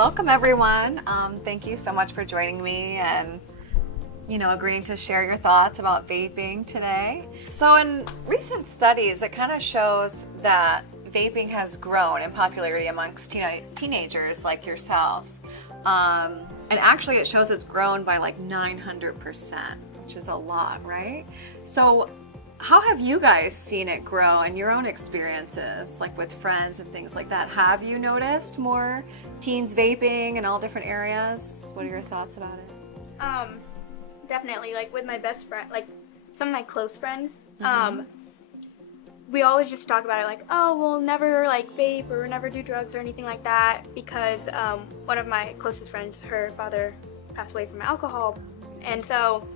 welcome everyone. Thank you so much for joining me and agreeing to share your thoughts about vaping today. So in recent studies, it kind of shows that vaping has grown in popularity amongst teenagers like yourselves. And actually it shows it's grown by like 900%, which is a lot, right? So how have you guys seen it grow in your own experiences, like with friends and things like that? Have you noticed more teens vaping in all different areas? What are your thoughts about it? Definitely, like with my best friend, like some of my close friends, we always just talk about it like, oh, we'll never like vape or never do drugs or anything like that because one of my closest friends, her father passed away from alcohol. And so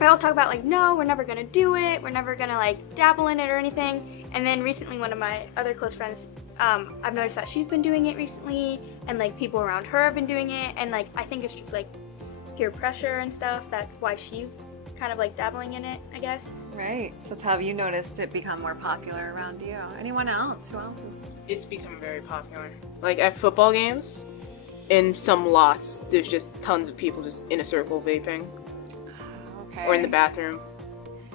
we always talk about like, no, we're never gonna do it, we're never gonna like dabble in it or anything. And then recently one of my other close friends, I've noticed that she's been doing it recently and like people around her have been doing it, and like I think it's just like peer pressure and stuff. That's why she's kind of like dabbling in it, I guess. Right. So have you noticed it become more popular around you? Anyone else? Who else is? It's become very popular. Like at football games, in some lots, there's just tons of people just in a circle vaping. Okay. Or in the bathroom,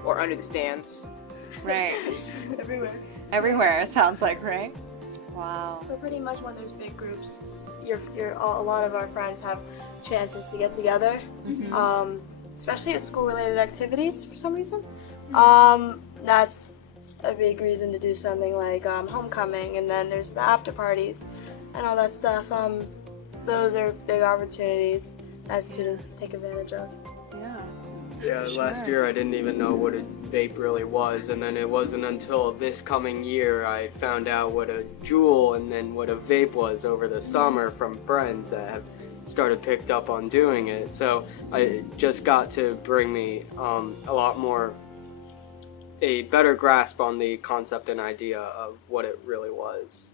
or under the stands. Right. Everywhere. Everywhere, it sounds like, right? Wow. So pretty much when there's big groups, a lot of our friends have chances to get together, especially at school-related activities for some reason. That's a big reason to do something like homecoming, and then there's the after parties and all that stuff. Those are big opportunities that students take advantage of. Yeah, Sure. last year I didn't even know what a vape really was, and then it wasn't until this coming year I found out what a Juul and then what a vape was over the summer from friends that have started picked up on doing it. So I just got to bring me a better grasp on the concept and idea of what it really was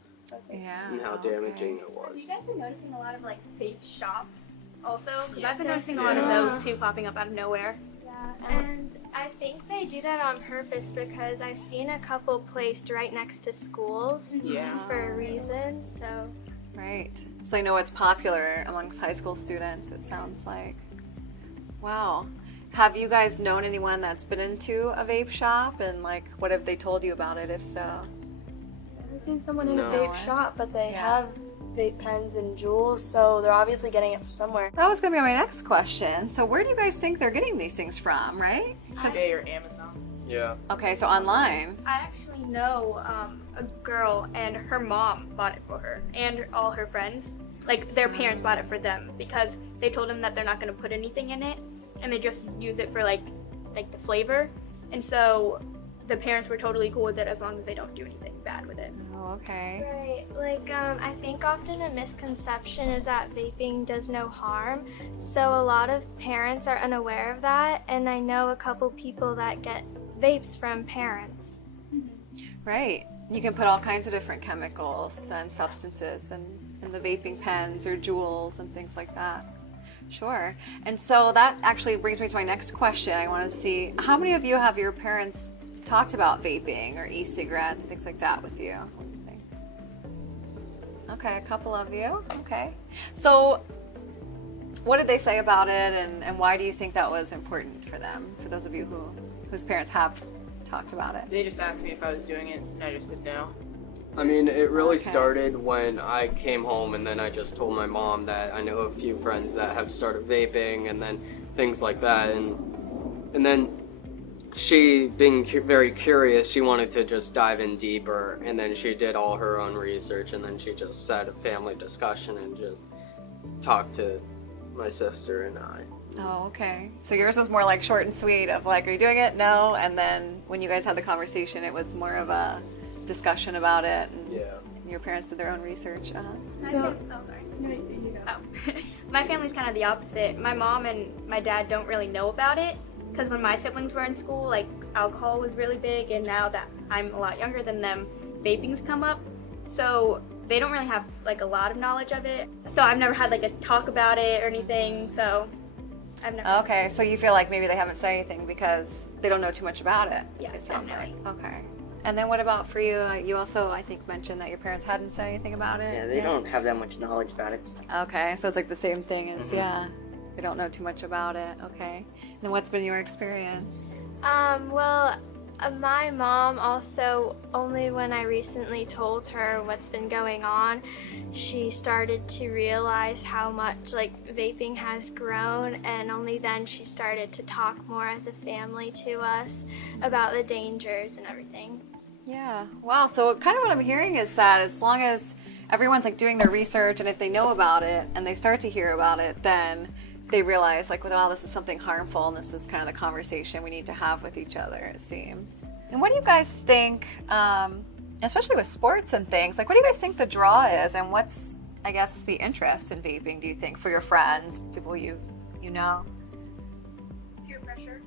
Yeah. and how damaging it Have was. you guys been noticing a lot of like vape shops also? Because I've been noticing a lot of those too popping up out of nowhere. And I think they do that on purpose because I've seen a couple placed right next to schools for a reason, so. Right. So they know it's popular amongst high school students, it sounds like. Wow. Have you guys known anyone that's been into a vape shop, and like what have they told you about it, if so? I've never seen someone in a No. vape shop, but they have vape pens and Juuls, so they're obviously getting it from somewhere. That was going to be my next question. So where do you guys think they're getting these things from, right? eBay or Amazon. Yeah. Okay, so online. I actually know a girl, and her mom bought it for her and all her friends. Like their parents bought it for them because they told them that they're not going to put anything in it, and they just use it for like the flavor. And so the parents were totally cool with it as long as they don't do anything bad with it. Oh, okay. Right, like I think often a misconception is that vaping does no harm, so a lot of parents are unaware of that, and I know a couple people that get vapes from parents. Right. You can put all kinds of different chemicals and substances in the vaping pens or Juuls and things like that. Sure. And so that actually brings me to my next question. I want to see, how many of you have your parents talked about vaping or e-cigarettes and things like that with you? What do you think? Okay, a couple of you. Okay. So what did they say about it, and why do you think that was important for them, for those of you whose parents have talked about it? They just asked me if I was doing it, and I just said no. I mean, it really Okay. started when I came home, and then I just told my mom that I know a few friends that have started vaping and then things like that, and then she, being very curious, she wanted to just dive in deeper, and then she did all her own research, and then she just said a family discussion and just talked to my sister and I. Oh, okay. So yours was more like short and sweet of like, are you doing it? No. And then when you guys had the conversation, it was more of a discussion about it, and Yeah. your parents did their own research. So, Oh, sorry. no, you go. Oh. My family's kind of the opposite. My mom and my dad don't really know about it because when my siblings were in school, like alcohol was really big, and now that I'm a lot younger than them, vaping's come up. So they don't really have like a lot of knowledge of it. So I've never had like a talk about it or anything. So I've never. Okay, so you feel like maybe they haven't said anything because they don't know too much about it. Yeah, it sounds definitely. like. Okay. And then what about for you? You also, I think, mentioned that your parents hadn't said anything about it. Yeah, they don't have that much knowledge about it. Okay, so it's like the same thing as, yeah, they don't know too much about it. Okay. And then what's been your experience? Well, my mom also, only when I recently told her what's been going on, she started to realize how much like vaping has grown, and only then she started to talk more as a family to us about the dangers and everything. Yeah. Wow. So kind of what I'm hearing is that as long as everyone's like doing their research, and if they know about it and they start to hear about it, then they realize like, wow, this is something harmful, and this is kind of the conversation we need to have with each other, it seems. And what do you guys think, especially with sports and things, like what do you guys think the draw is, and what's, I guess, the interest in vaping, do you think, for your friends, people you know? Peer pressure.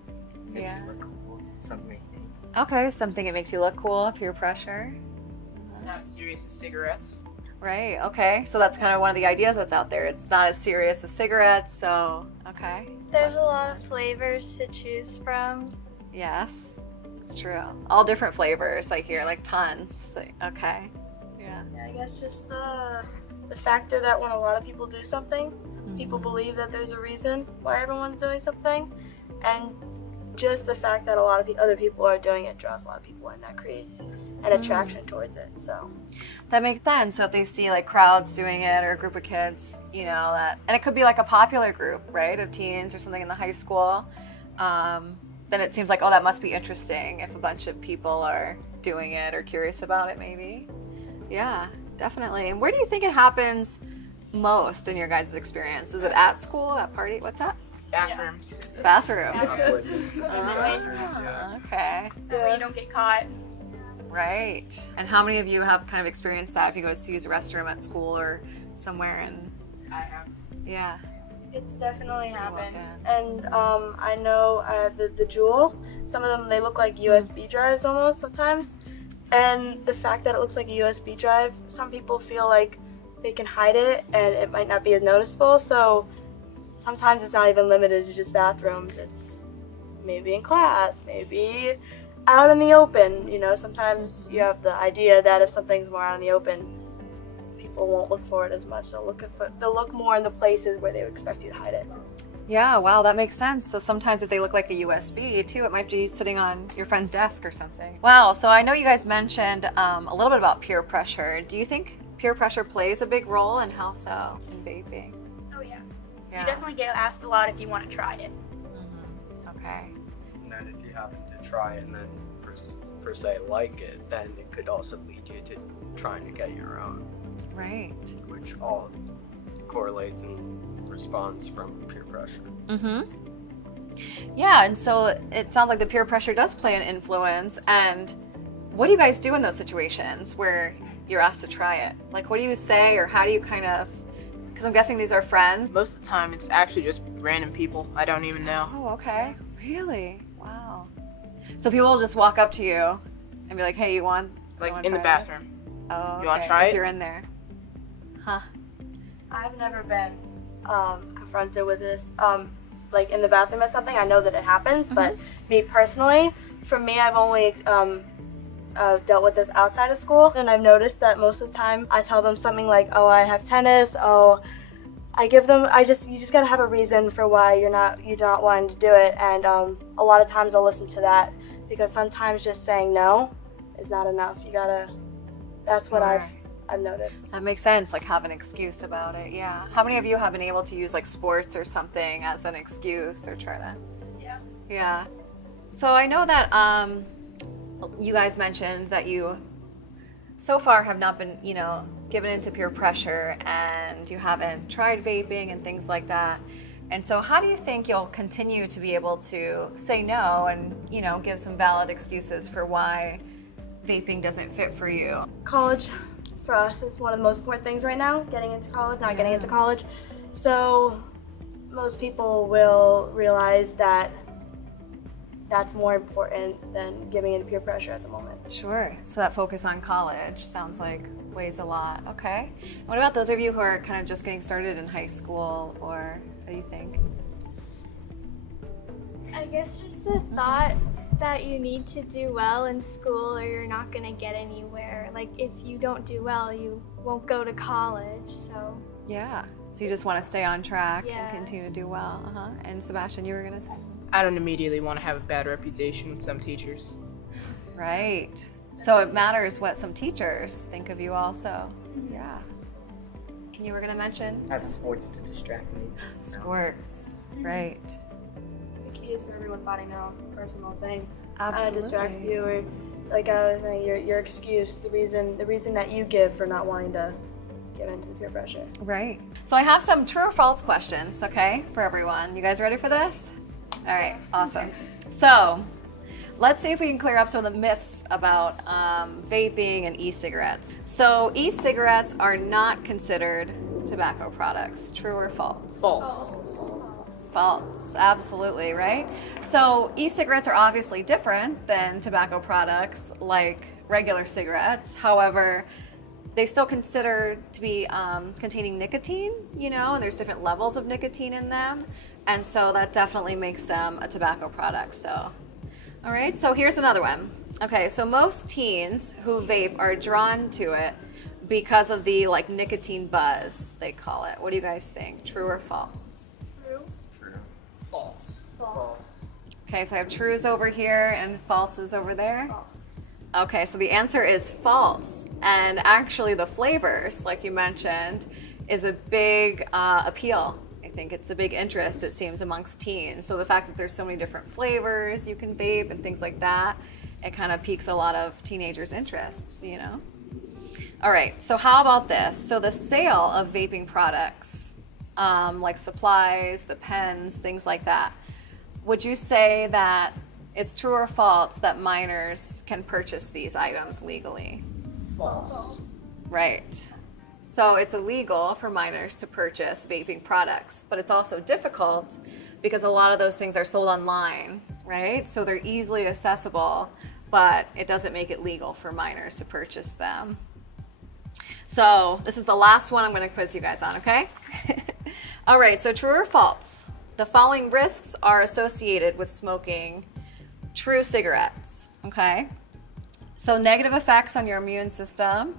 Makes Yeah. it look cool. Something. Okay, something that makes you look cool, peer pressure. It's not as serious as cigarettes. Right, okay. So that's kind of one of the ideas that's out there. It's not as serious as cigarettes, so, okay. There's a lot of flavors to choose from. Yes, it's true. All different flavors, I hear, like tons. Okay, yeah. Yeah, I guess just the factor that when a lot of people do something, people believe that there's a reason why everyone's doing something, and just the fact that a lot of other people are doing it draws a lot of people in. That creates an attraction towards it. So That makes sense. So if they see like crowds doing it or a group of kids, you know, that, and it could be like a popular group, right, of teens or something in the high school, then it seems like, oh, that must be interesting if a bunch of people are doing it or curious about it, maybe. Yeah, definitely. And where do you think it happens most in your guys' experience? Is it at school, at party? What's that? Bathrooms. Bathrooms. Yeah. Okay. Where you don't get caught. Right. And how many of you have kind of experienced that if you go to use a restroom at school or somewhere? And I have. yeah. it's definitely happened. okay. And I know the Juul, some of them, they look like USB drives almost sometimes. And the fact that it looks like a USB drive, some people feel like they can hide it and it might not be as noticeable. So sometimes it's not even limited to just bathrooms. It's maybe in class, maybe out in the open. You know, sometimes you have the idea that if something's more out in the open, people won't look for it as much. They'll look more in the places where they would expect you to hide it. Yeah, wow, that makes sense. So sometimes if they look like a USB too, it might be sitting on your friend's desk or something. Wow, so I know you guys mentioned a little bit about peer pressure. Do you think peer pressure plays a big role, and how so in vaping? Oh yeah. Yeah. You definitely get asked a lot if you want to try it. Okay. And then if you happen to try it and then per se like it, then it could also lead you to trying to get your own, Right. which all correlates and responds from peer pressure. Mm-hmm. Yeah, and so it sounds like the peer pressure does play an influence. And what do you guys do in those situations where you're asked to try it? Like, what do you say, or how do you kind of, because I'm guessing these are friends. Most of the time, it's actually just random people I don't even know. Oh, okay. Really? Wow. So people will just walk up to you and be like, hey, you want Like wanna in the try that? bathroom. Oh, You wanna okay. try If it? you're in there. Huh. I've never been confronted with this, like in the bathroom or something. I know that it happens, but me personally, for me, I've only dealt with this outside of school, and I've noticed that most of the time I tell them something like, oh, I have tennis, oh, I give them, you just gotta have a reason for why you're not wanting to do it, and a lot of times I'll listen to that, because sometimes just saying no is not enough. That's what Sure. I've noticed. That makes sense, like have an excuse about it, yeah. How many of you have been able to use like sports or something as an excuse or try to? Yeah. Yeah. So I know that you guys mentioned that you so far have not been, given into peer pressure, and you haven't tried vaping and things like that. And so how do you think you'll continue to be able to say no and, give some valid excuses for why vaping doesn't fit for you? College for us is one of the most important things right now, getting into college, not getting into college. So most people will realize that that's more important than giving in peer pressure at the moment. Sure. So that focus on college sounds like weighs a lot. Okay. What about those of you who are kind of just getting started in high school, or what do you think? I guess just the thought that you need to do well in school or you're not going to get anywhere. Like, if you don't do well, you won't go to college, so. Yeah. So you just want to stay on track Yeah. and continue to do well. And Sebastian, you were going to say? I don't immediately want to have a bad reputation with some teachers. Right. So it matters what some teachers think of you also. Yeah. You were going to mention? I have sports to distract me. Sports. Right. The key is for everyone finding their own personal thing. Absolutely. Distracts you, or like I was saying, your excuse, the reason that you give for not wanting to give into the peer pressure. Right. So I have some true or false questions, okay, for everyone. You guys ready for this? All right, awesome. So let's see if we can clear up some of the myths about vaping and e-cigarettes. So e-cigarettes are not considered tobacco products. True or false? False. False, absolutely, right? So e-cigarettes are obviously different than tobacco products like regular cigarettes. However, they still consider to be containing nicotine, and there's different levels of nicotine in them. And so that definitely makes them a tobacco product. So, all right, so here's another one. Okay, so most teens who vape are drawn to it because of the nicotine buzz, they call it. What do you guys think? True or false? True. False. Okay, so I have trues over here and falses over there. False. Okay, so the answer is false. And actually the flavors, like you mentioned, is a big appeal. I think it's a big interest, it seems, amongst teens. So the fact that there's so many different flavors you can vape and things like that, it kind of piques a lot of teenagers' interests, All right, so how about this? So the sale of vaping products, like supplies, the pens, things like that, would you say that it's true or false that minors can purchase these items legally? False. Right. So it's illegal for minors to purchase vaping products, but it's also difficult because a lot of those things are sold online, right? So they're easily accessible, but it doesn't make it legal for minors to purchase them. So this is the last one I'm going to quiz you guys on, okay? All right, so true or false? The following risks are associated with smoking true cigarettes, okay? So negative effects on your immune system,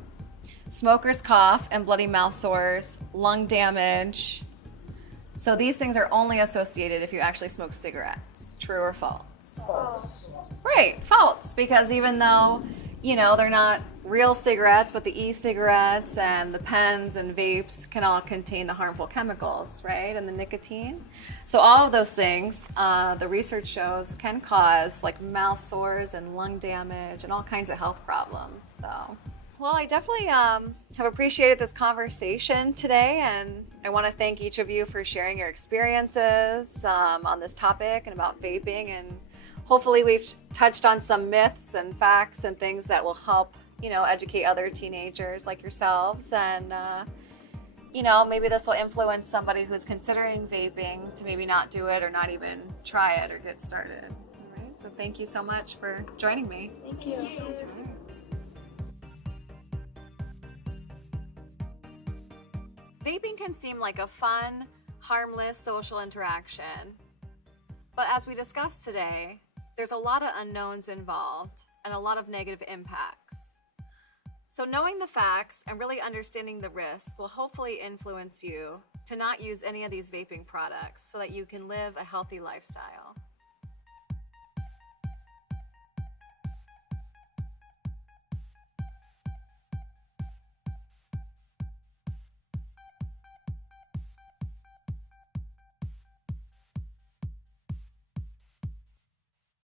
smoker's cough and bloody mouth sores, lung damage. So these things are only associated if you actually smoke cigarettes. True or false? False. Right, false, because even though, they're not real cigarettes, but the e-cigarettes and the pens and vapes can all contain the harmful chemicals, right, and the nicotine. So all of those things, the research shows, can cause mouth sores and lung damage and all kinds of health problems. So, well, I definitely have appreciated this conversation today, and I want to thank each of you for sharing your experiences on this topic and about vaping, and hopefully we've touched on some myths and facts and things that will help educate other teenagers like yourselves, and maybe this will influence somebody who's considering vaping to maybe not do it or not even try it or get started. All right, so thank you so much for joining me. Thank you. Vaping can seem like a fun, harmless social interaction, but as we discussed today, there's a lot of unknowns involved and a lot of negative impacts. So knowing the facts and really understanding the risks will hopefully influence you to not use any of these vaping products so that you can live a healthy lifestyle.